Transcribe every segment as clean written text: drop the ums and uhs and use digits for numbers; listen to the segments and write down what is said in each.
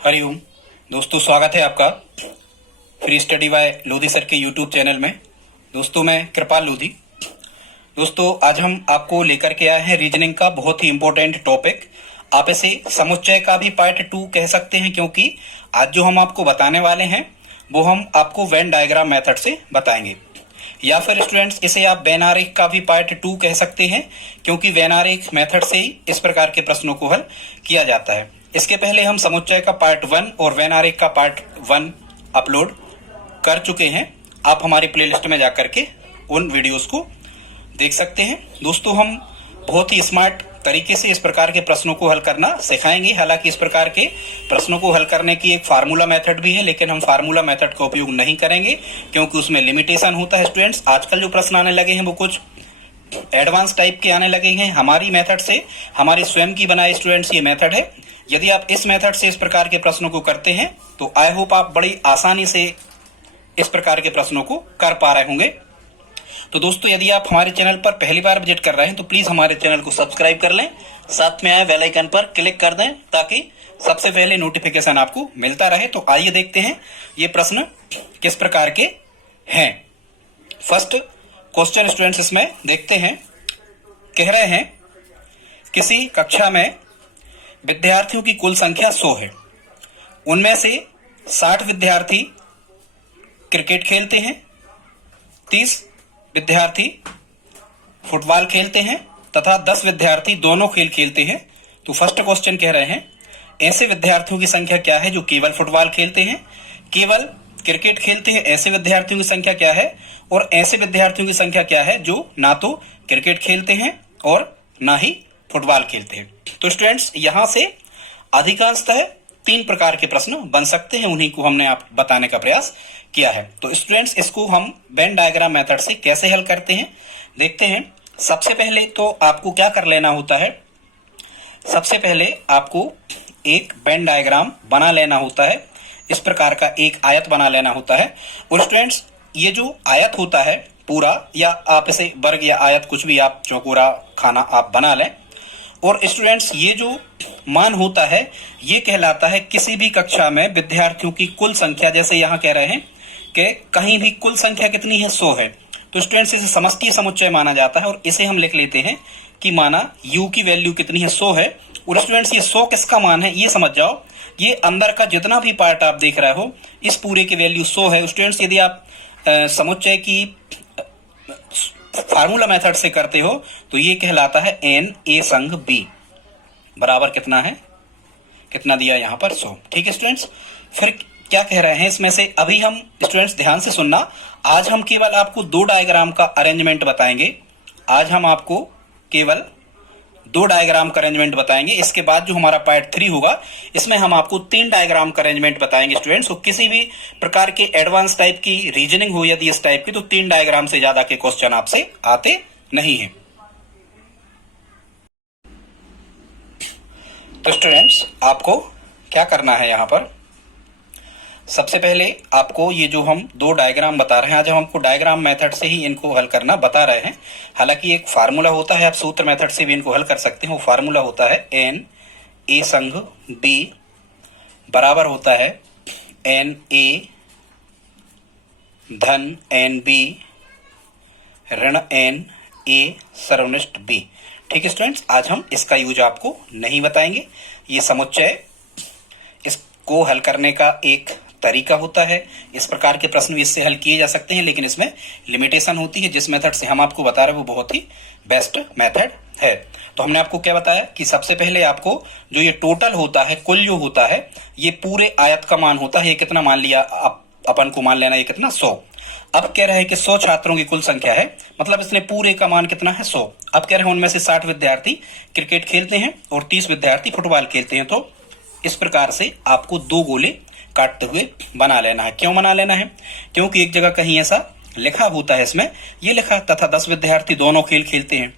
हरिओम दोस्तों, स्वागत है आपका free study bye Lodhi sir के यूट्यूब चैनल में। दोस्तों, मैं कृपाल लोधी। दोस्तों, आज हम आपको लेकर के आए हैं रीजनिंग का बहुत ही इंपॉर्टेंट टॉपिक। आप इसे समुच्चय का भी पार्ट 2 कह सकते हैं, क्योंकि आज जो हम आपको बताने वाले हैं वो हम आपको वेन डायग्राम मेथड से बताएंगे। या फिर स्टूडेंट्स, इसे आप वेन आरेख का भी पार्ट 2 कह सकते हैं, क्योंकि वेन आरेख मेथड से ही इस प्रकार के प्रश्नों को हल किया जाता है। इसके पहले हम समुच्चय का पार्ट 1 और वेन आरेख का पार्ट 1 अपलोड कर चुके हैं। आप हमारी प्लेलिस्ट में जाकर के उन वीडियोस को देख सकते हैं। दोस्तों, हम बहुत ही स्मार्ट तरीके से इस प्रकार के प्रश्नों को हल करना सिखाएंगे। हालांकि इस प्रकार के प्रश्नों को हल करने की एक फार्मूला मेथड भी है, लेकिन हम फार्मूला मेथड का उपयोग नहीं करेंगे, क्योंकि उसमें लिमिटेशन होता है। स्टूडेंट्स, आजकल जो प्रश्न आने लगे हैं वो कुछ एडवांस टाइप के आने लगे हैं। हमारी मेथड से, हमारी स्वयं की बनाई स्टूडेंट्स ये मेथड है। यदि आप इस मेथड से इस प्रकार के प्रश्नों को करते हैं तो आई होप आप बड़ी आसानी से इस प्रकार के प्रश्नों को कर पा रहे होंगे। तो दोस्तों, यदि आप हमारे चैनल पर पहली बार विजिट कर रहे हैं तो प्लीज हमारे चैनल को सब्सक्राइब कर लें, साथ में आए बेल आइकन पर क्लिक कर दें, ताकि सबसे पहले नोटिफिकेशन आपको मिलता रहे। तो आइए देखते हैं ये प्रश्न किस प्रकार के हैं। फर्स्ट क्वेश्चन स्टूडेंट्स इसमें देखते हैं। कह रहे हैं किसी कक्षा में विद्यार्थियों की कुल संख्या 100 है। उनमें से 60 विद्यार्थी क्रिकेट खेलते हैं, 30 विद्यार्थी फुटबॉल खेलते हैं तथा 10 विद्यार्थी दोनों खेल खेलते हैं। तो फर्स्ट क्वेश्चन कह रहे हैं ऐसे विद्यार्थियों की संख्या क्या है जो केवल फुटबॉल खेलते हैं, केवल क्रिकेट खेलते हैं। ऐसे विद्यार्थियों की संख्या क्या है, और ऐसे विद्यार्थियों की संख्या क्या है जो ना तो क्रिकेट खेलते हैं और ना ही फुटबॉल खेलते हैं। तो स्टूडेंट्स, यहां से अधिकांशतः 3 प्रकार के प्रश्न बन सकते हैं, उन्हीं को हमने आप बताने का प्रयास किया है। तो स्टूडेंट्स, इसको हम वेन डायग्राम मेथड से कैसे हल करते हैं देखते हैं। सबसे पहले तो आपको क्या कर लेना होता है, सबसे पहले आपको एक वेन डायग्राम बना लेना होता है। इस प्रकार का एक आयत बना लेना होता है। और स्टूडेंट्स, ये जो आयत होता है पूरा, या आप इसे वर्ग या आयत कुछ भी आप चौकोरा खाना आप बना लें। और स्टूडेंट्स, ये जो मान होता है ये कहलाता है किसी भी कक्षा में विद्यार्थियों की कुल संख्या। जैसे यहाँ कह रहे हैं कि कहीं भी कुल संख्या कितनी है, 100 है। तो स्टूडेंट्स, इसे समष्टि समुच्चय माना जाता है, और इसे हम लिख लेते हैं कि माना u की वैल्यू कितनी है, 100 है। और स्टूडेंट्स, ये 100 किसका मान है ये समझ जाओ। ये अंदर का जितना भी पार्ट आप देख रहे हो, इस पूरे की वैल्यू 100 है। स्टूडेंट्स, यदि आप समुच्चय की फार्मूला मेथड से करते हो तो ये कहलाता है n a संग b बराबर कितना है, कितना दिया यहाँ पर 100। ठीक है स्टूडेंट्स, फिर क्या कह रहे हैं इसमें से। अभी हम स्टूडेंट्स ध्यान से सुनना, आज हम केवल आपको 2 डायग्राम का अरेंजमेंट बताएंगे। आज हम आपको केवल 2 डायग्राम का अरेंजमेंट बताएंगे। इसके बाद जो हमारा पार्ट 3 होगा, इसमें हम आपको 3 डायग्राम का अरेंजमेंट बताएंगे स्टूडेंट्स। तो किसी भी प्रकार के एडवांस टाइप की रीजनिंग हो यदि इस टाइप की, तो 3 डायग्राम से ज्यादा के क्वेश्चन आपसे आते नहीं हैं। तो स्टूडेंट्स, आपको क्या करना है, यहाँ पर सबसे पहले आपको ये जो हम 2 डायग्राम बता रहे हैं, आज हम आपको डायग्राम मेथड से ही इनको हल करना बता रहे हैं। हालांकि एक फार्मूला होता है, आप सूत्र मेथड से भी इनको हल कर सकते हैं। वो फार्मूला होता है n a संग b बराबर होता है n a धन n b ऋण n a सर्वनिष्ठ b। ठीक है स्टूडेंट्स, आज हम इसका यूज आपको नहीं बताएंगे। ये समुच्चय, इसको हल करने का एक तरीका होता है। इस प्रकार के प्रश्न भी इससे हल किए जा सकते हैं, लेकिन इसमें लिमिटेशन होती है। जिस मेथड से हम आपको बता रहे हैं वो बहुत ही बेस्ट मेथड है। तो हमने आपको क्या बताया कि सबसे पहले आपको जो ये टोटल होता है, कुल जो होता है, ये पूरे आयत का मान होता है। ये कितना मान लिया अपन को, मान लेना ये कितना, 100। अब कह रहे हैं कि 100 छात्रों की कुल संख्या है, मतलब इसने पूरे का मान कितना है, 100। अब कह रहे हैं उनमें से 60 विद्यार्थी क्रिकेट खेलते हैं और 30 विद्यार्थी फुटबॉल खेलते हैं। तो इस प्रकार से आपको 2 गोले काटते हुए बना लेना है। क्यों बना लेना है, क्योंकि एक जगह कहीं ऐसा लिखा होता है, इसमें ये लिखा तथा 10 विद्यार्थी दोनों खेल खेलते हैं।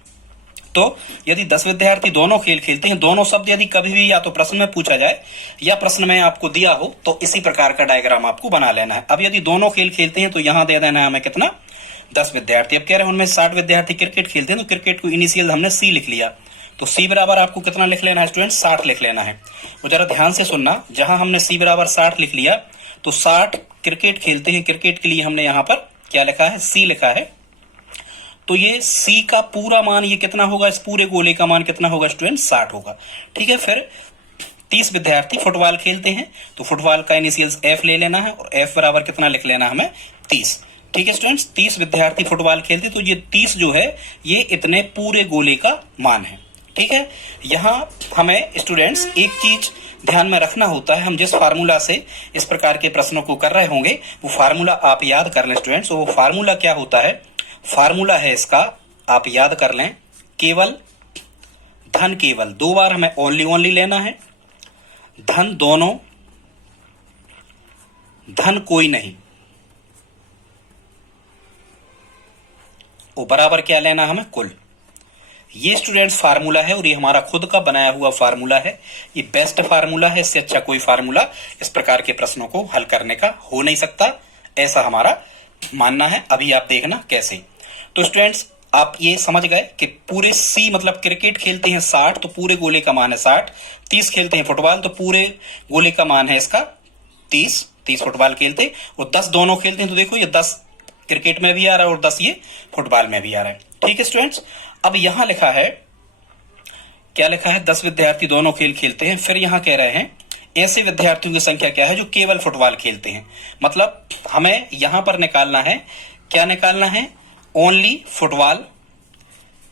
तो यदि 10 विद्यार्थी दोनों खेल खेलते हैं, दोनों शब्द यदि कभी भी या तो प्रश्न में पूछा जाए या प्रश्न में आपको दिया हो, तो इसी प्रकार का डायग्राम आपको बना लेना है। अब यदि दोनों खेल खेलते हैं तो यहां दे देना है हमें कितना, 10 विद्यार्थी। अब कह रहे हैं उनमें 60 विद्यार्थी क्रिकेट खेलते हैं, तो क्रिकेट को इनिशियल हमने सी लिख लिया। तो C बराबर आपको कितना लिख लेना है स्टूडेंट, 60 लिख लेना है। और जरा ध्यान से सुनना, जहां हमने C बराबर 60 लिख लिया तो 60 क्रिकेट खेलते हैं, क्रिकेट के लिए हमने यहाँ पर क्या लिखा है, C लिखा है। तो ये C का पूरा मान ये कितना होगा, इस पूरे गोले का मान कितना होगा स्टूडेंट, 60 होगा। ठीक है, फिर 30 विद्यार्थी फुटबॉल खेलते हैं, तो फुटबॉल का इनिशियल्स F ले लेना है और F बराबर कितना लिख लेना हमें, 30। ठीक है स्टूडेंट्स, 30 विद्यार्थी फुटबॉल खेलते, तो ये 30 जो है ये इतने पूरे गोले का मान है। ठीक है, यहाँ हमें स्टूडेंट्स एक चीज ध्यान में रखना होता है, हम जिस फार्मूला से इस प्रकार के प्रश्नों को कर रहे होंगे वो फार्मूला आप याद कर लें स्टूडेंट्स। वो फार्मूला क्या होता है, फार्मूला है इसका, आप याद कर लें, केवल धन केवल, 2 बार हमें ओनली लेना है, धन दोनों, धन कोई नहीं, वो बराबर क्या लेना हमें, कुल। ये स्टूडेंट्स फार्मूला है और ये हमारा खुद का बनाया हुआ फार्मूला है, ये बेस्ट फार्मूला है, इससे अच्छा कोई फार्मूला इस प्रकार के प्रश्नों को हल करने का हो नहीं सकता, ऐसा हमारा मानना है। अभी आप देखना कैसे। तो स्टूडेंट्स आप ये समझ गए कि पूरे C मतलब क्रिकेट खेलते हैं 60, तो पूरे गोले का मान है 60। 30 खेलते हैं फुटबॉल, तो पूरे गोले का मान है इसका 30। 30 फुटबॉल खेलते, और 10 दोनों खेलते हैं, तो देखो ये 10 क्रिकेट में भी आ रहा है और 10 ये फुटबॉल में भी आ रहा है। ठीक है स्टूडेंट्स, अब यहां लिखा है, क्या लिखा है, 10 विद्यार्थी दोनों खेल खेलते हैं। फिर यहां कह रहे हैं ऐसे विद्यार्थियों की संख्या क्या है जो केवल फुटबॉल खेलते हैं। मतलब हमें यहां पर निकालना है, क्या निकालना है, ओनली फुटबॉल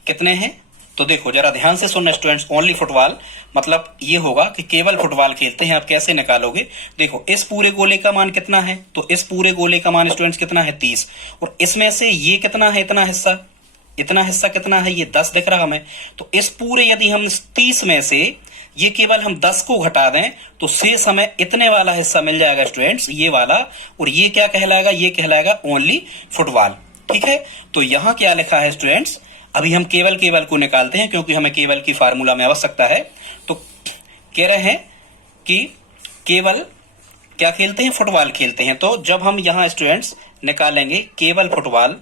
कितने हैं। तो देखो जरा ध्यान से सुनना स्टूडेंट्स, ओनली फुटबॉल मतलब ये होगा कि केवल फुटबॉल खेलते हैं। आप कैसे निकालोगे, देखो इस पूरे गोले का मान कितना है, तो इस पूरे गोले का मान स्टूडेंट्स कितना है, 30, और इसमें से ये कितना है, इतना हिस्सा कितना है, ये 10 दिख रहा हमें। तो इस पूरे, यदि हम 30 में से ये केवल हम 10 को घटा दें तो शेष हमें इतने वाला हिस्सा मिल जाएगा स्टूडेंट्स, ये वाला, और ये क्या कहलाएगा, ये कहलाएगा ओनली फुटबॉल। ठीक है, तो यहां क्या लिखा है स्टूडेंट्स, अभी हम केवल को निकालते हैं क्योंकि हमें केवल की फार्मूला में आवश्यकता है। तो कह रहे हैं कि केवल क्या खेलते हैं, फुटबॉल खेलते हैं। तो जब हम यहां स्टूडेंट्स निकालेंगे केवल फुटबॉल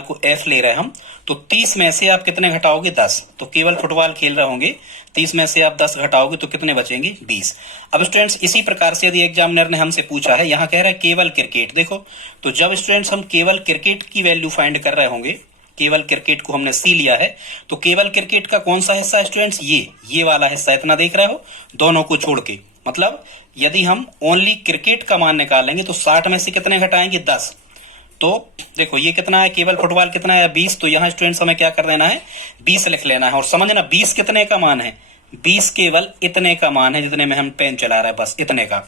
को F ले रहे हैं हम, तो 30 में से आप कितने घटाओगे, 10। तो केवल फुटबॉल खेल रहे होंगे, 30 में से आप 10 घटाओगे तो कितने बचेंगे, 20। अब स्टूडेंट्स इसी प्रकार से यदि एग्जामिनर ने हमसे पूछा है, यहां कह रहा है केवल क्रिकेट, देखो तो जब स्टूडेंट्स हम केवल क्रिकेट की वैल्यू फाइंड कर रहे होंगे, केवल क्रिकेट को हमने C लिया है, तो केवल क्रिकेट का कौन सा हिस्सा है स्टूडेंट्स, ये वाला हिस्सा, इतना देख रहे हो, दोनों को छोड़ के। मतलब यदि हम ओनली क्रिकेट का मान निकालेंगे तो 60 में से कितने घटाएंगे, 10। तो देखो ये कितना है, केवल फुटबॉल कितना है, 20। तो यहाँ स्टूडेंट्स हमें क्या कर देना है, 20 लिख लेना है। और समझना 20 कितने का मान है, 20 केवल इतने का मान है जितने में हम पेन चला रहे हैं, बस इतने का।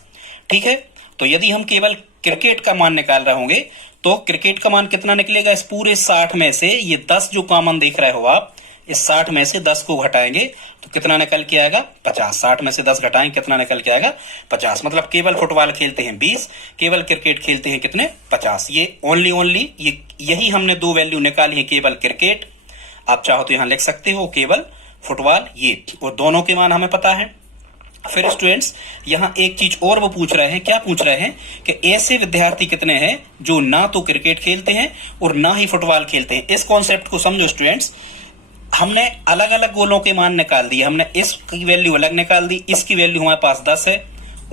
ठीक है, तो यदि हम केवल क्रिकेट का मान निकाल रहे होंगे तो क्रिकेट का मान कितना निकलेगा, इस पूरे 60 में से ये 10 जो कॉमन देख रहे हो आप, इस 60 में से 10 को घटाएंगे तो कितना निकल के आएगा, 50। 60 में से 10 घटाएंगे कितना निकल के आएगा, 50। मतलब केवल फुटबॉल खेलते हैं 20, केवल क्रिकेट खेलते हैं कितने, 50। ये ओनली यही हमने 2 वैल्यू निकाली है, केवल क्रिकेट, आप चाहो तो यहां लिख सकते हो केवल फुटबॉल, ये, और दोनों के मान हमें पता है। फिर स्टूडेंट्स यहां एक चीज और वो पूछ रहे हैं, क्या पूछ रहे हैं कि ऐसे विद्यार्थी कितने हैं जो ना तो क्रिकेट खेलते हैं और ना ही फुटबॉल खेलते हैं। इस कॉन्सेप्ट को समझो स्टूडेंट्स, हमने अलग अलग गोलों के मान निकाल दिए, हमने इसकी वैल्यू अलग निकाल दी, इसकी वैल्यू हमारे पास 10 है,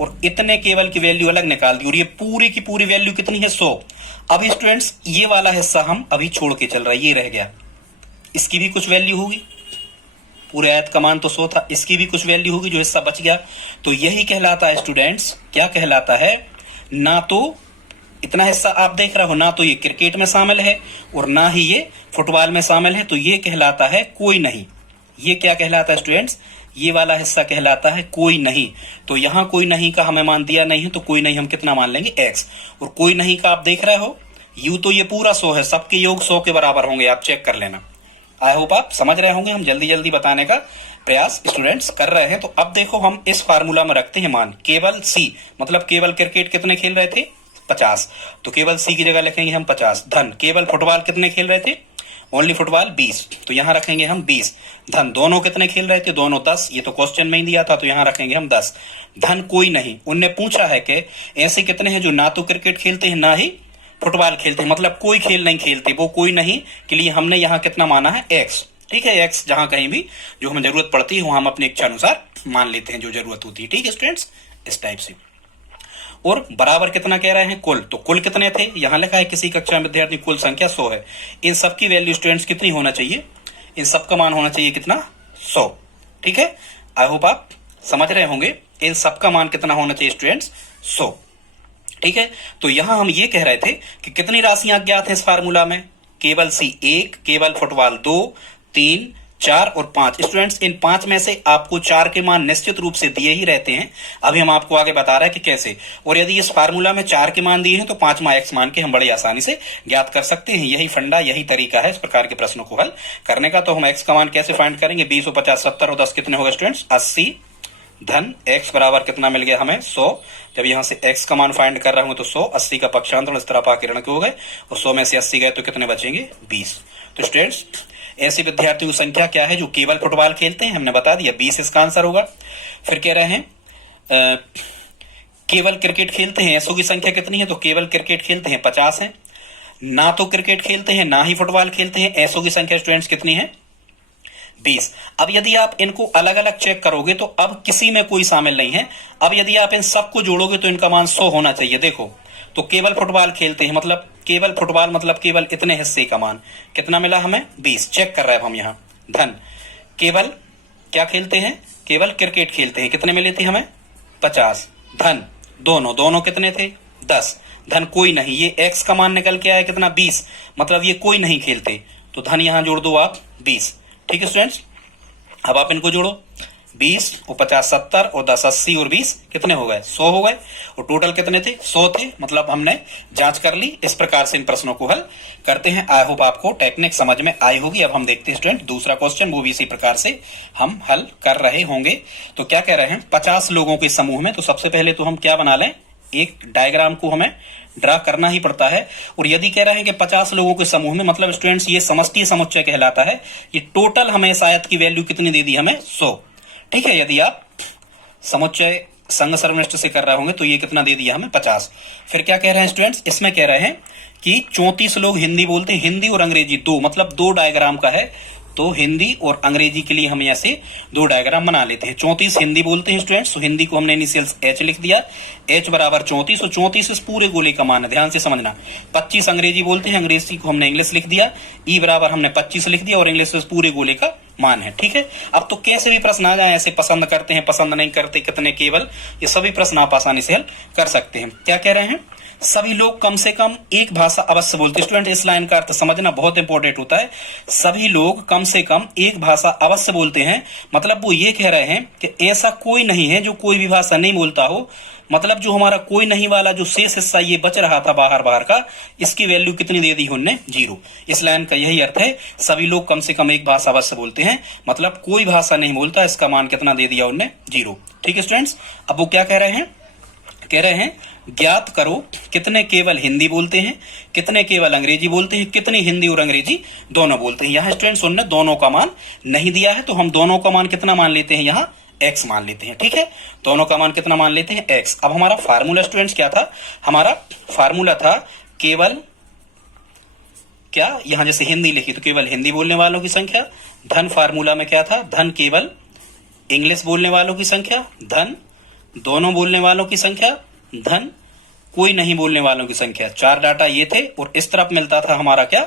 और इतने केवल की वैल्यू अलग निकाल दी, और ये पूरी की पूरी वैल्यू कितनी है, 100। अब स्टूडेंट्स ये वाला हिस्सा हम अभी छोड़ के चल रहा है, ये रह गया, इसकी भी कुछ वैल्यू होगी, पूरे आयत का मान तो 100 था, इसकी भी कुछ वैल्यू होगी, जो हिस्सा बच गया। तो यही कहलाता है स्टूडेंट्स, क्या कहलाता है, ना तो इतना हिस्सा आप देख रहे हो, ना तो ये क्रिकेट में शामिल है और ना ही ये फुटबॉल में शामिल है, तो ये कहलाता है कोई नहीं। ये क्या कहलाता है स्टूडेंट्स, ये वाला हिस्सा कहलाता है कोई नहीं। तो यहां कोई नहीं का हमें मान दिया नहीं है, तो कोई नहीं हम कितना मान लेंगे, x। और कोई नहीं का आप देख रहे हो, यू तो ये पूरा 100 है, सबके योग 100 के बराबर होंगे, आप चेक कर लेना। आई होप आप समझ रहे होंगे, हम जल्दी जल्दी बताने का प्रयास स्टूडेंट्स कर रहे हैं। तो अब देखो हम इस फार्मूला में रखते हैं मान, केवल C मतलब केवल क्रिकेट कितने खेल रहे थे, 50, तो केवल C की जगह लिखेंगे हम 50। धन केवल फुटबॉल कितने खेल रहे थे, ओनली फुटबॉल 20, तो यहां रखेंगे हम 20। धन दोनों कितने खेल रहे थे, दोनों 10, ये तो क्वेश्चन में ही दिया था, तो यहां रखेंगे हम 10। धन कोई नहीं, उनने पूछा है कि ऐसे कितने हैं जो ना तो क्रिकेट खेलते हैं ना ही फुटबॉल खेलते हैं, मतलब कोई खेल नहीं खेलते, वो कोई नहीं के लिए हमने यहाँ कितना माना है, x। ठीक है, एक्स जहां कहीं भी जो हमें जरूरत पड़ती है वहां हम अपनी इच्छा अनुसार मान लेते हैं जो जरूरत होती है। ठीक है स्टूडेंट्स, इस टाइप से। और बराबर कितना कह रहे हैं, कुल, तो कुल कितने थे, यहां लिखा है किसी कक्षा में विद्यार्थी कुल संख्या 100 है। इन सबकी वैल्यू स्टूडेंट्स कितनी होना चाहिए, इन सबका मान होना चाहिए कितना, 100। ठीक है, आई होप आप समझ रहे होंगे, इन सबका मान कितना होना चाहिए स्टूडेंट्स, 100। ठीक है, तो यहां हम ये कह रहे थे कि कितनी राशियां अज्ञात हैं इस फार्मूला में, केवल सी 1, केवल फुटबॉल 2, 3, 4 और 5। स्टूडेंट्स इन 5 में से आपको 4 के मान निश्चित रूप से दिए ही रहते हैं, अभी हम आपको आगे बता रहे हैं कि कैसे। और यदि इस फार्मूला में 4 के मान दिए हैं तो 5वां एक्स मान के हम बड़ी आसानी से ज्ञात कर सकते हैं। यही फंडा, यही तरीका है इस प्रकार के प्रश्नों को हल करने का। तो हम एक्स का मान कैसे फाइंड करेंगे, 20 और 50, 70 और 10 कितने होगा स्टूडेंट्स, 80 धन एक्स बराबर कितना मिल गया हमें, 100। जब यहां से एक्स का मान फाइंड कर रहा हूं तो 100, 80 का पक्षांतर इस तरफ आके ऋण के हो गए और 100 में से 80 गए तो कितने बचेंगे, 20। तो स्टूडेंट्स ऐसे विद्यार्थियों की संख्या क्या है जो केवल फुटबॉल खेलते हैं, हमने बता दिया 20 इसका आंसर होगा। फिर कह रहे हैं केवल क्रिकेट खेलते हैं, ऐसों की संख्या कितनी है, तो केवल क्रिकेट खेलते हैं 50 है। ना तो क्रिकेट खेलते हैं ना ही फुटबॉल खेलते हैं, ऐसों की संख्या स्टूडेंट्स कितनी है, 20। अब यदि आप इनको अलग अलग चेक करोगे तो अब किसी में कोई शामिल नहीं है। अब यदि आप इन सबको जोड़ोगे तो इनका मान 100 होना चाहिए। देखो, तो केवल फुटबॉल खेलते हैं मतलब केवल फुटबॉल मतलब केवल इतने हिस्से का मान कितना मिला हमें, 20। चेक कर रहे हैं हम यहां, धन केवल क्या खेलते हैं, केवल क्रिकेट खेलते हैं, कितने मिले थे हमें, 50। धन दोनों कितने थे, 10। धन कोई नहीं, ये एक्स का मान निकल के आया कितना, 20, मतलब ये कोई नहीं खेलते, तो धन यहां जोड़ दो आप 20। ठीक है स्टूडेंट्स, अब आप इनको जोड़ो, 20 और 50 70 और 10 80 और 20 कितने हो गए, 100 हो गए। और टोटल कितने थे, 100 थे, मतलब हमने जांच कर ली। इस प्रकार से इन प्रश्नों को हल करते हैं। आई होप आपको टेक्निक समझ में आई होगी। अब हम देखते हैं स्टूडेंट दूसरा क्वेश्चन, वो भी इसी प्रकार से हम हल कर रहे होंगे। तो क्या कह रहे हैं, 50 लोगों के समूह में, तो सबसे पहले तो हम क्या बना लें, एक डायग्राम को हमें ड्रा करना ही पड़ता है। और यदि कह रहे हैं कि 50 लोगों के समूह में, मतलब स्टूडेंट्स ये समष्टि समुच्चय कहलाता है। ये टोटल हमें इस आयत की वैल्यू कितनी दे दी हमें, 100। ठीक है, यदि आप समुच्चय संघ सर्वनिष्ठ से कर रहे होंगे तो ये कितना दे दिया हमें, 50। फिर क्या कह रहे हैं स्टूडेंट्स, इसमें कह रहे हैं कि 34 लोग हिंदी बोलते हैं, हिंदी और अंग्रेजी दो, मतलब 2 डायग्राम का है। तो हिंदी और अंग्रेजी के लिए हम ऐसे 2 डायग्राम बना लेते हैं। 34 हिंदी बोलते हैं स्टूडेंट्स, तो हिंदी को हमने इनिशियल्स एच लिख दिया, एच बराबर 34, और 34 इस पूरे गोले का मान है, ध्यान से समझना। 25 अंग्रेजी बोलते हैं, अंग्रेजी को हमने इंग्लिश लिख दिया, ई बराबर हमने 25 लिख दिया, और इंग्लिश इस पूरे गोले का मान है। ठीक है, अब तो कैसे भी प्रश्न आ जाए, ऐसे पसंद करते हैं, पसंद नहीं करते, कितने केवल, ये सभी प्रश्न आप आसानी से हल कर सकते हैं। क्या कह रहे हैं, सभी लोग कम से कम एक भाषा अवश्य बोलते हैं। स्टूडेंट इस लाइन का अर्थ समझना बहुत इंपॉर्टेंट होता है। सभी लोग कम से कम एक भाषा अवश्य बोलते हैं, मतलब वो ये कह रहे हैं कि ऐसा कोई नहीं है जो कोई भी भाषा नहीं बोलता हो। मतलब जो हमारा कोई नहीं वाला जो शेष हिस्सा ये बच रहा था बाहर का, इसकी वैल्यू कितनी दे दी उन्होंने, 0। इस लाइन का यही अर्थ है, सभी लोग कम से कम एक भाषा अवश्य बोलते हैं, मतलब कोई भाषा नहीं बोलता, इसका मान कितना दे दिया उन्होंने, 0। ठीक है स्टूडेंट्स, अब वो क्या कह रहे हैं, कह रहे हैं ज्ञात करो कितने केवल हिंदी बोलते हैं, कितने केवल अंग्रेजी बोलते हैं, कितने हिंदी और अंग्रेजी दोनों बोलते हैं। यहाँ स्टूडेंट्स उन्होंने दोनों का मान नहीं दिया है, तो हम दोनों का मान कितना मान लेते हैं, यहाँ x मान लेते हैं। ठीक है, दोनों का मान कितना मान लेते हैं, x। अब हमारा फार्मूला स्टूडेंट्स क्या था, हमारा फार्मूला था केवल क्या, यहां जैसे हिंदी लिखी तो केवल हिंदी बोलने वालों की संख्या, धन फार्मूला में क्या था, धन केवल इंग्लिश बोलने वालों की संख्या, धन दोनों बोलने वालों की संख्या, धन कोई नहीं बोलने वालों की संख्या। 4 डाटा ये थे, और इस तरफ मिलता था हमारा क्या,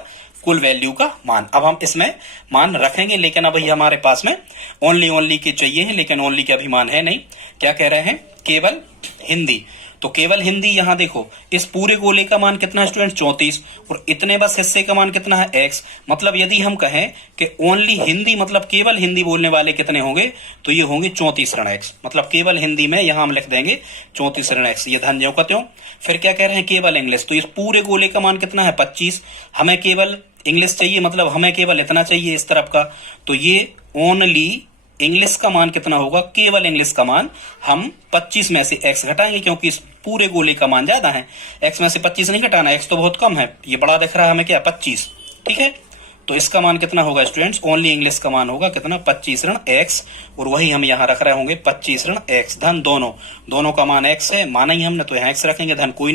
कुल वैल्यू का मान। अब हम इसमें मान रखेंगे, लेकिन अभी हमारे पास में ओनली के चाहिए है, लेकिन ओनली के अभी मान है नहीं। क्या कह रहे हैं, केवल हिंदी, तो केवल हिंदी, यहां देखो इस पूरे गोले का मान कितना है स्टूडेंट, 34, और इतने बस हिस्से का मान कितना है, x। मतलब यदि हम कहें कि ओनली हिंदी मतलब केवल हिंदी बोलने वाले कितने होंगे, तो ये होंगे 34 ऋण x, मतलब केवल हिंदी में यहां हम लिख देंगे 34 ऋण x, ये धन ज्यों का त्यों। फिर क्या कह रहे हैं, केवल इंग्लिश, तो इस पूरे गोले का मान कितना है, 25। हमें केवल इंग्लिश चाहिए, मतलब हमें केवल इतना चाहिए इस तरफ का, तो ये ओनली इंग्लिश का मान कितना होगा, केवल इंग्लिश का मान हम 25 में से x घटाएंगे, क्योंकि इस पूरे गोले का मान ज्यादा है, x में से 25 नहीं घटाना, x तो बहुत कम है, ये बड़ा दिख रहा है हमें क्या, 25। ठीक है, तो इसका मान कितना होगा स्टूडेंट्स, ओनली इंग्लिश का मान होगा कितना 25 ऋण एक्स, और वही हम यहाँ रख रहे होंगे 25 ऋण एक्स। धन दोनों का मान एक्स है, माना ही हमने, तो यहाँ एक्स रखेंगे। धन कोई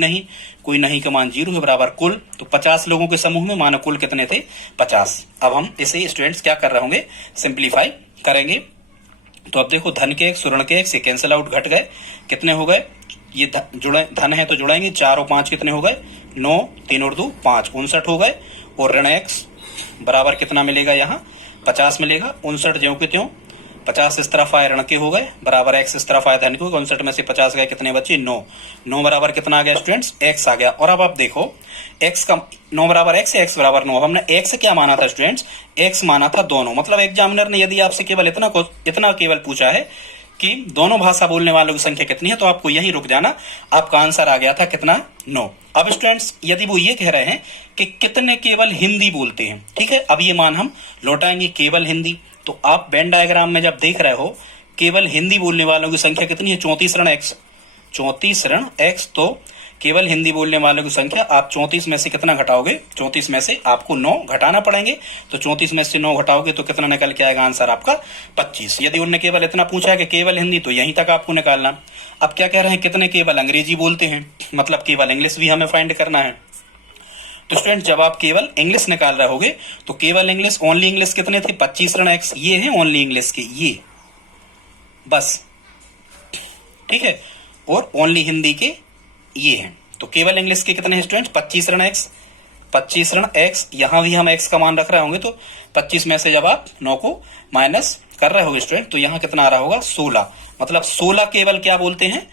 नहीं का मान 0 है, बराबर कुल। तो 50 लोगों के समूह में माना कुल कितने थे 50। अब हम इसे स्टूडेंट्स क्या कर रहे होंगे, सिंप्लीफाई करेंगे। तो अब देखो धन के एक्स ऋण के एक्स ये कैंसिल आउट, घट गए, कितने हो गए, ये धन है तो जुड़ाएंगे, 4 और 5 कितने हो गए 9, 3 और 2 5, 59 हो गए। और ऋण एक्स बराबर कितना मिलेगा, यहाँ 50 मिलेगा। 59 ज्यों के त्यों, 50 इस तरफ आए ऋण के हो गए, बराबर एक्स इस तरफ आए धन के, 59 में से 50 गए, कितने बचे 9 बराबर कितना आ गया स्टूडेंट्स, एक्स आ गया। और अब आप देखो एक्स का 9 बराबर एक्स, एक्स बराबर 9। हमने एक्स क्या माना था स्टूडेंट्स, एक्स माना था दोनों। मतलब एग्जामिनर ने यदि आपसे केवल इतना केवल पूछा है कि दोनों भाषा बोलने वालों की संख्या कितनी है, तो आपको यही रुक जाना, आपका आंसर आ गया था कितना 9। अब स्टूडेंट्स यदि वो ये कह रहे हैं कि कितने केवल हिंदी बोलते हैं, ठीक है, अब ये मान हम लौटाएंगे केवल हिंदी। तो आप वेन डायग्राम में जब देख रहे हो केवल हिंदी बोलने वालों की संख्या कितनी है 34 ऋण एक्स, 34 ऋण एक्स। तो केवल हिंदी बोलने वालों की संख्या आप 34 में से कितना घटाओगे, 34 में से आपको 9 घटाना पड़ेंगे। तो 34 में से 9 घटाओगे तो कितना निकल के आएगा आंसर आपका 25। यदि उन्होंने केवल इतना पूछा है कि केवल हिंदी, तो यहीं तक आपको निकालना। अब क्या कह रहे हैं, कितने केवल अंग्रेजी बोलते हैं, मतलब केवल इंग्लिश भी हमें फाइंड करना है। तो स्टूडेंट जब आप केवल इंग्लिश निकाल रहे होगे तो केवल इंग्लिश, ओनली इंग्लिश कितने थे 25 ऋण एक्स, ये है ओनली इंग्लिश के, ये बस, ठीक है। और ओनली हिंदी के ये हैं। तो केवल इंग्लिश के कितने हैं स्टूडेंट 25 ऋण एक्स, 25 ऋण एक्स। यहां भी हम एक्स का मान रख रहे होंगे, तो 25 में से जब आप 9 को माइनस कर रहे होगे स्टूडेंट, तो यहां कितना आ रहा होगा 16। मतलब 16 केवल क्या बोलते हैं,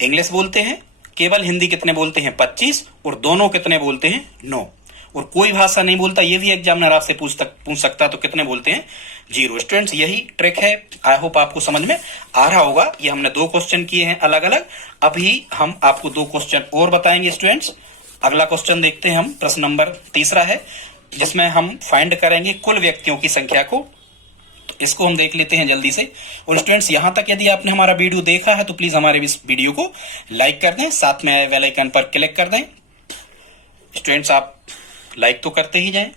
इंग्लिश बोलते हैं। केवल हिंदी कितने बोलते हैं 25, और दोनों कितने बोलते हैं 9। और कोई भाषा नहीं बोलता, ये भी एग्जामिनर आपसे पूछ सकता, तो कितने बोलते हैं 0। स्टूडेंट्स यही ट्रिक है, आई होप आपको समझ में आ रहा होगा। ये हमने 2 क्वेश्चन किए हैं अलग अलग, अभी हम आपको 2 क्वेश्चन और बताएंगे स्टूडेंट्स। अगला क्वेश्चन देखते हैं हम, प्रश्न नंबर 3 है, जिसमें हम फाइंड करेंगे कुल व्यक्तियों की संख्या को। तो इसको हम देख लेते हैं जल्दी से। और स्टूडेंट्स यहाँ तक यदि आपने हमारा वीडियो देखा है तो प्लीज हमारे इस वीडियो को लाइक कर दें, साथ में बेल आइकन पर क्लिक कर दें। स्टूडेंट्स आप लाइक तो करते ही जाएं,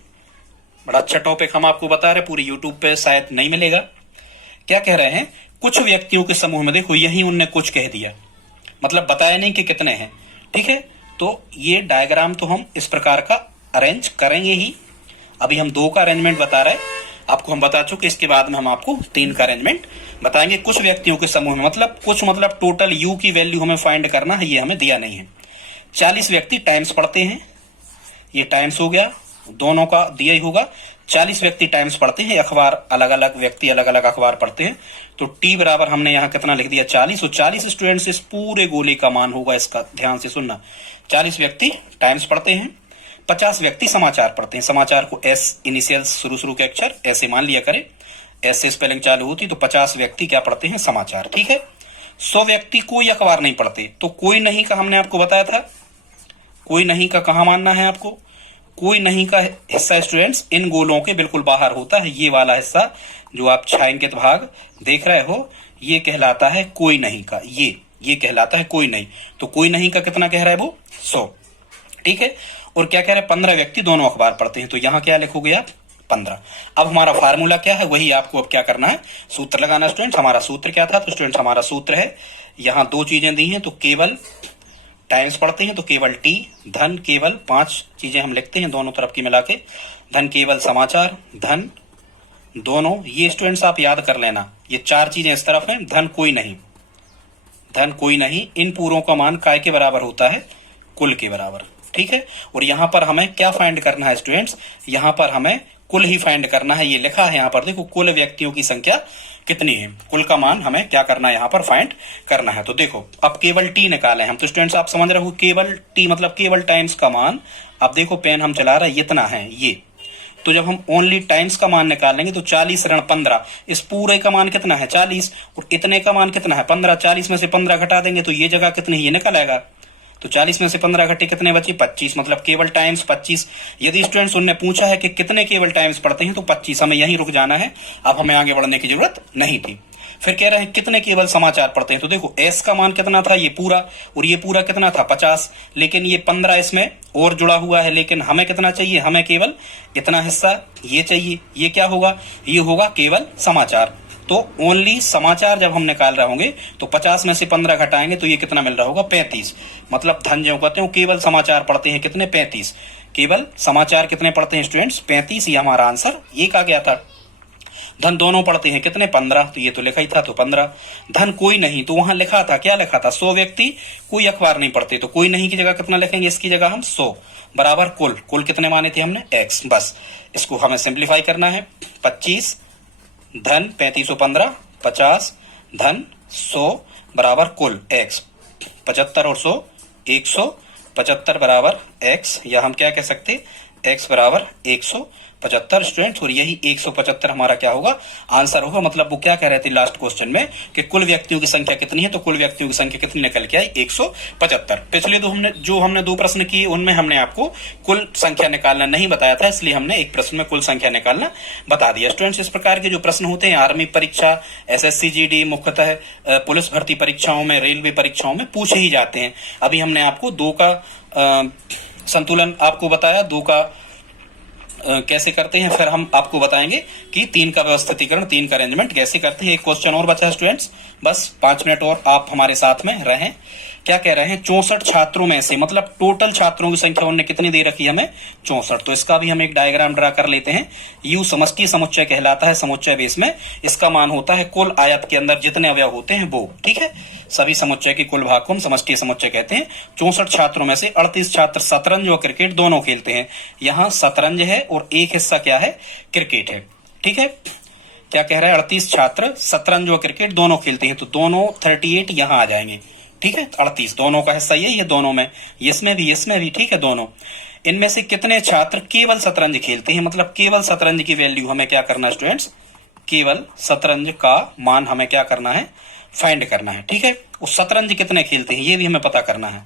बड़ा अच्छा टॉपिक हम आपको बता रहे, पूरी यूट्यूब पे शायद नहीं मिलेगा। क्या कह रहे हैं, कुछ व्यक्तियों के समूह में, देखो यही उनने कुछ कह दिया, मतलब बताया नहीं कि कितने हैं, ठीक है। तो ये डायग्राम तो हम इस प्रकार का अरेंज करेंगे ही। अभी हम 2 का अरेंजमेंट बता रहे हैं, आपको हम बता चुके, इसके बाद में हम आपको 3 का अरेंजमेंट बताएंगे। कुछ व्यक्तियों के समूह में, मतलब कुछ मतलब टोटल यू की वैल्यू हमें फाइंड करना है, ये हमें दिया नहीं है। 40 व्यक्ति टाइम्स पढ़ते हैं, ये टाइम्स हो गया, दोनों का दिया ही होगा। 40 व्यक्ति टाइम्स पढ़ते हैं, अखबार अलग अलग व्यक्ति अलग अलग अखबार पढ़ते हैं। तो टी बराबर हमने यहाँ कितना लिख दिया 40। और 40 स्टूडेंट्स इस पूरे गोले का मान होगा, इसका ध्यान से सुनना। 40 व्यक्ति टाइम्स पढ़ते हैं, 50 व्यक्ति समाचार पढ़ते हैं। समाचार को एस इनिशियल शुरू के अक्षर ऐसे मान लिया करें, एस से स्पेलिंग चालू होती, तो 50 व्यक्ति क्या पढ़ते हैं समाचार, ठीक है। 100 व्यक्ति कोई अखबार नहीं पढ़ते। तो कोई नहीं का हमने आपको बताया था, कोई नहीं का कहाँ मानना है आपको, कोई नहीं का हिस्सा स्टूडेंट्स इन गोलों के बिल्कुल बाहर होता है। ये वाला हिस्सा जो आप छायांकित भाग देख रहे हो, ये कहलाता है कोई नहीं का, ये कहलाता है कोई नहीं। तो कोई नहीं का कितना कह रहा है वो 100, ठीक है। और क्या कह रहे हैं 15 व्यक्ति दोनों अखबार पढ़ते हैं, तो यहाँ क्या लिखोगे आप 15। अब हमारा फार्मूला क्या है, वही आपको अब क्या करना है, सूत्र लगाना स्टूडेंट्स। हमारा सूत्र क्या था, तो स्टूडेंट्स हमारा सूत्र है, यहाँ 2 चीजें दी हैं, तो केवल टाइम्स पढ़ते हैं तो केवल टी, धन केवल 5 चीजें हम लिखते हैं दोनों तरफ की मिला के, धन केवल समाचार, धन दोनों, ये स्टूडेंट्स आप याद कर लेना, ये 4 चीजें इस तरफ हैं, धन कोई नहीं, धन कोई नहीं। इन पूरों का मान काय के बराबर होता है, कुल के बराबर, ठीक है। और यहाँ पर हमें क्या फाइंड करना है स्टूडेंट्स, यहाँ पर हमें कुल ही फाइंड करना है। ये लिखा है यहाँ पर, देखो कुल व्यक्तियों की संख्या कितनी है, कुल का मान हमें क्या करना है यहाँ पर फाइंड करना है। तो देखो अब केवल टी निकाले हम, तो स्टूडेंट्स आप समझ रहे हो केवल टी मतलब केवल टाइम्स का मान। अब देखो पेन हम चला रहे हैं, इतना है ये, तो जब हम ओनली टाइम्स का मान निकालेंगे तो 40 ऋण 15, इस पूरे का मान कितना है 40, और इतने का मान कितना है 15। 40 में से 15 घटा देंगे तो ये जगह कितनी है, ये निकल आएगा। तो 40 में से 15 घटे कितने बचे 25, मतलब केवल टाइम्स 25। यदि स्टूडेंट्स उन्होंने पूछा है कि कितने केवल टाइम्स पढ़ते हैं तो 25, हमें यहीं रुक जाना है, अब हमें आगे बढ़ने की जरूरत नहीं थी। फिर कह रहे हैं कितने केवल समाचार पढ़ते हैं, तो देखो एस का मान कितना था, ये पूरा, और ये पूरा कितना था 50, लेकिन ये 15 इसमें और जुड़ा हुआ है, लेकिन हमें कितना चाहिए, हमें केवल इतना हिस्सा ये चाहिए। ये क्या होगा, ये होगा केवल समाचार। तो ओनली समाचार जब हम निकाल रहे होंगे तो 50 में से 15 घटाएंगे तो ये कितना मिल रहा होगा, 35। मतलब धन जो कहते हैं केवल समाचार पढ़ते हैं कितने, 35। केवल समाचार कितने पढ़ते हैं स्टूडेंट्स, 35। ये हमारा आंसर एक आ गया था। धन दोनों पढ़ते हैं कितने, 15, तो ये तो लिखा ही था, तो 15। धन कोई नहीं, तो वहां लिखा था, क्या लिखा था, 100 व्यक्ति कोई अखबार नहीं पढ़ते, तो कोई नहीं की जगह कितना लिखेंगे, इसकी जगह हम 100 बराबर कुल। कुल कितने माने थे हमने, x। बस इसको हमें सिंप्लीफाई करना है। 25 धन 35 15, 50 धन 100 बराबर कुल x। 75 और 100 175 बराबर x, या हम क्या कह सकते, x बराबर 175 स्टूडेंट्स। और यही 175 हमारा क्या होगा, आंसर होगा। मतलब वो क्या कह रहे थे लास्ट क्वेश्चन में कि कुल व्यक्तियों की संख्या कितनी है, तो कुल व्यक्तियों की संख्या कितनी निकल के आई, 175। पिछले जो हमने 2 प्रश्न किए उनमें हमने आपको कुल संख्या निकालना नहीं बताया था, इसलिए हमने एक प्रश्न में कुल संख्या निकालना बता दिया। स्टूडेंट्स इस प्रकार के जो प्रश्न होते हैं आर्मी परीक्षा, SSC GD, मुख्यतः पुलिस भर्ती परीक्षाओं में, रेलवे परीक्षाओं में पूछे ही जाते हैं। अभी हमने आपको 2 का संतुलन आपको बताया, 2 का कैसे करते हैं, फिर हम आपको बताएंगे कि 3 का व्यवस्थितीकरण, 3 का अरेंजमेंट कैसे करते हैं। एक क्वेश्चन और बचा है स्टूडेंट्स, बस 5 मिनट और आप हमारे साथ में रहें। क्या कह रहे हैं, 64 छात्रों में से, मतलब टोटल छात्रों की संख्या उन्होंने कितनी दे रखी है हमें, 64। तो इसका भी हम एक डायग्राम ड्रा कर लेते हैं। यू समष्टि समुच्चय कहलाता है, समुच्चय बेस में इसका मान होता है कुल आयत के अंदर जितने अवयव होते हैं वो, ठीक है। सभी समुच्चय के कुल भाग को हम समष्टि समुच्चय कहते हैं। 64 छात्रों में से 38 छात्र शतरंज और क्रिकेट दोनों खेलते हैं। यहाँ शतरंज है और एक हिस्सा क्या है, क्रिकेट है, ठीक है। क्या कह रहा है, 38 छात्र शतरंज और क्रिकेट दोनों खेलते हैं, तो दोनों 38 यहाँ आ जाएंगे, ठीक है। 38 दोनों का हिस्सा यही है, दोनों में, इसमें भी, ठीक है, दोनों। इनमें से कितने छात्र केवल शतरंज खेलते हैं, मतलब केवल शतरंज की वैल्यू हमें क्या करना है स्टूडेंट्स, केवल शतरंज का मान हमें क्या करना है, फाइंड करना है, ठीक है। उस शतरंज कितने खेलते हैं ये भी हमें पता करना है,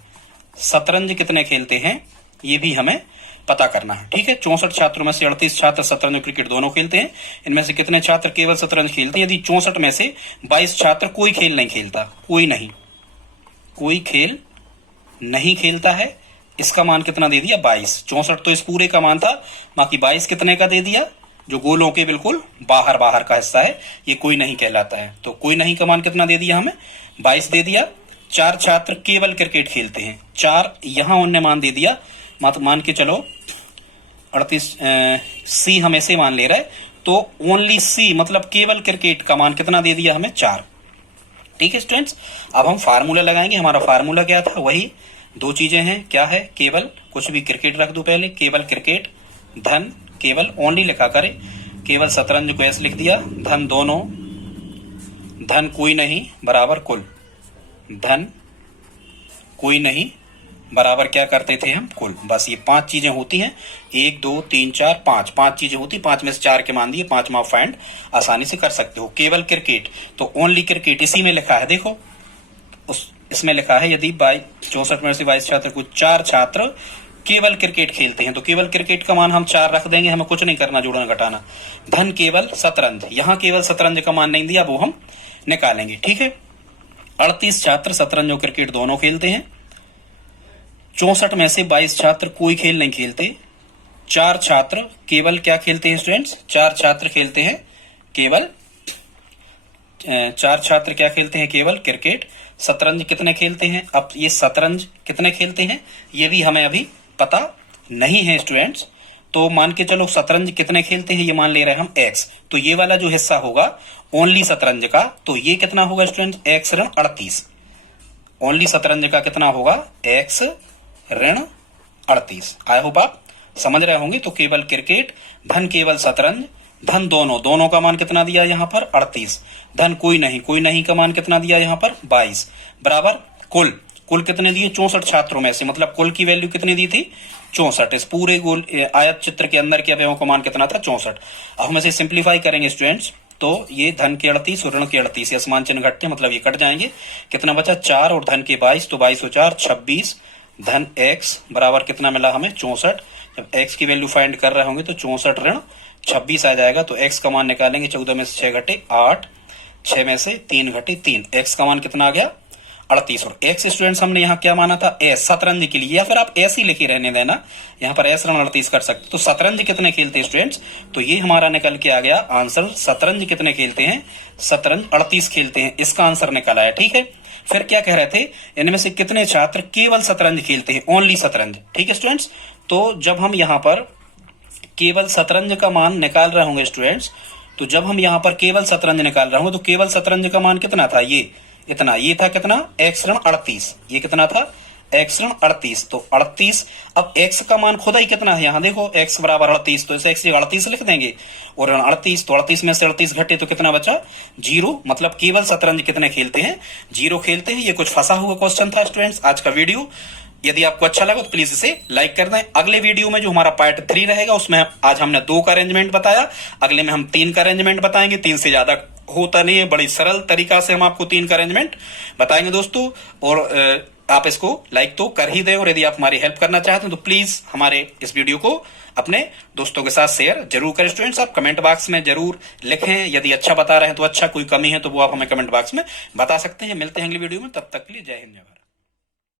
शतरंज कितने खेलते हैं ये भी हमें पता करना है, ठीक है। 64 छात्रों में से 38 छात्र शतरंज और क्रिकेट दोनों खेलते हैं। इनमें से कितने छात्र केवल शतरंज खेलते हैं, यदि 64 में से 22 छात्र कोई खेल नहीं खेलता, कोई खेल नहीं खेलता है, इसका मान कितना दे दिया, 22। 64 तो इस पूरे का मान था, बाकी 22 कितने का दे दिया, जो गोलों के बिल्कुल बाहर का हिस्सा है, ये कोई नहीं कहलाता है। तो कोई नहीं का मान कितना दे दिया हमें, 22 दे दिया। 4 छात्र केवल क्रिकेट खेलते हैं, 4 यहां उनने मान दे दिया, मान के चलो 38 सी हम ऐसे मान ले रहे, तो ओनली सी मतलब केवल क्रिकेट का मान कितना दे दिया हमें, 4, ठीक है स्टूडेंट्स। अब हम फार्मूला लगाएंगे, हमारा फार्मूला क्या था, वही 2 चीजें हैं, क्या है, केवल, कुछ भी क्रिकेट रख दो पहले, केवल क्रिकेट, धन केवल ओनली लिखा करे, केवल शतरंज को ऐसे लिख दिया, धन दोनों, धन कोई नहीं बराबर कुल, धन कोई नहीं बराबर क्या करते थे हम, कुल। बस ये 5 चीजें होती हैं, 1 2 3 4 5 चीजें होती, 5 में से 4 के मान दिए, 5वां फाइंड आसानी से कर सकते हो। केवल क्रिकेट, तो ओनली क्रिकेट इसी में लिखा है, देखो इसमें लिखा है, यदि 64 में से 22 छात्र को 4 छात्र केवल क्रिकेट खेलते हैं, तो केवल क्रिकेट का मान हम 4 रख देंगे, हमें कुछ नहीं करना, जोड़ना घटाना। धन केवल शतरंज, यहाँ केवल शतरंज का मान नहीं दिया, वो हम निकालेंगे, ठीक है। 38 छात्र शतरंज और क्रिकेट दोनों खेलते हैं। 64 में से 22 छात्र कोई खेल नहीं खेलते। 4 छात्र केवल क्या खेलते हैं स्टूडेंट्स, 4 छात्र खेलते हैं केवल, 4 छात्र क्या खेलते हैं, केवल क्रिकेट। शतरंज कितने खेलते हैं, अब ये शतरंज कितने खेलते हैं ये भी हमें अभी पता नहीं है स्टूडेंट्स, तो मान के चलो शतरंज कितने खेलते हैं ये मान ले रहे हैं हम x, तो ये वाला जो हिस्सा होगा ओनली शतरंज का, तो ये कितना होगा स्टूडेंट, x ऋण 38। ओनली शतरंज का कितना होगा, x ऋण 38। आई होप आप समझ रहे होंगे। तो केवल क्रिकेट, धन केवल शतरंज, धन दोनों का मान कितना दिया यहाँ पर 38, धन कोई नहीं का मान कितना दिया यहाँ पर 22 बराबर कुल कितने दिए 64 छात्रों में से, मतलब कुल की वैल्यू कितनी दी थी 64। इस पूरे गोल आयत चित्र के अंदर के अवयवों का मान कितना था 64। अब हम इसे सिंप्लीफाई करेंगे स्टूडेंट्स, तो ये धन के 38 और ऋण के 38 ये समान चिन्ह घटते मतलब ये कट जाएंगे। कितना बचा 4 और धन के 22, तो 22 और 4 26, धन x बराबर कितना मिला हमें 64। जब x की वैल्यू फाइंड कर रहे होंगे तो 64 ऋण 26 आ जाएगा, तो x का मान निकालेंगे 14 में से 6 घटे 8, 6 में से 3 घटे 3, x का मान कितना आ गया 38। और x स्टूडेंट्स हमने यहाँ क्या माना था s, शतरंज के लिए, या फिर आप ऐसे ही लिखे रहने देना, यहाँ पर s रण 38 कर सकते। तो शतरंज कितने खेलते हैं स्टूडेंट्स, तो ये हमारा निकल के आ गया आंसर, शतरंज कितने खेलते हैं, शतरंज 38 खेलते हैं, इसका आंसर निकल आया। ठीक है, फिर क्या कह रहे थे, इनमें से कितने छात्र केवल शतरंज खेलते हैं, ओनली शतरंज। ठीक है स्टूडेंट्स, तो जब हम यहाँ पर केवल शतरंज का मान निकाल रहे होंगे स्टूडेंट्स, तो जब हम यहाँ पर केवल शतरंज निकाल रहे होंगे तो केवल शतरंज का मान कितना था, ये इतना, ये था कितना x ऋण 38, ये कितना था x ऋण 38। तो 38, अब x का मान खुदा ही कितना है, यहाँ देखो x बराबर 38, तो इसे x 38 लिख देंगे, और ऋण 38, तो 38 में से 38 घटे तो कितना बचा 0, मतलब केवल शतरंज कितने खेलते हैं, 0 खेलते हैं। ये कुछ फंसा हुआ क्वेश्चन था स्टूडेंट्स आज का वीडियो। यदि आपको अच्छा लगा तो प्लीज इसे लाइक कर दें। अगले वीडियो में जो हमारा पार्ट 3 रहेगा उसमें आज हमने 2 का अरेंजमेंट बताया, अगले में हम 3 का अरेंजमेंट बताएंगे। 3 से ज्यादा होता नहीं है, बड़ी सरल तरीका से हम आपको 3 का अरेंजमेंट बताएंगे दोस्तों। और आप इसको लाइक तो कर ही दें, और यदि आप हमारी हेल्प करना चाहते हैं तो प्लीज हमारे इस वीडियो को अपने दोस्तों के साथ शेयर जरूर करें। स्टूडेंट्स आप कमेंट बॉक्स में जरूर लिखें, यदि अच्छा बता रहे हैं तो अच्छा, कोई कमी है तो वो आप हमें कमेंट बॉक्स में बता सकते हैं। मिलते हैं अगली वीडियो में, तब तक के लिए जय हिंद जय भारत।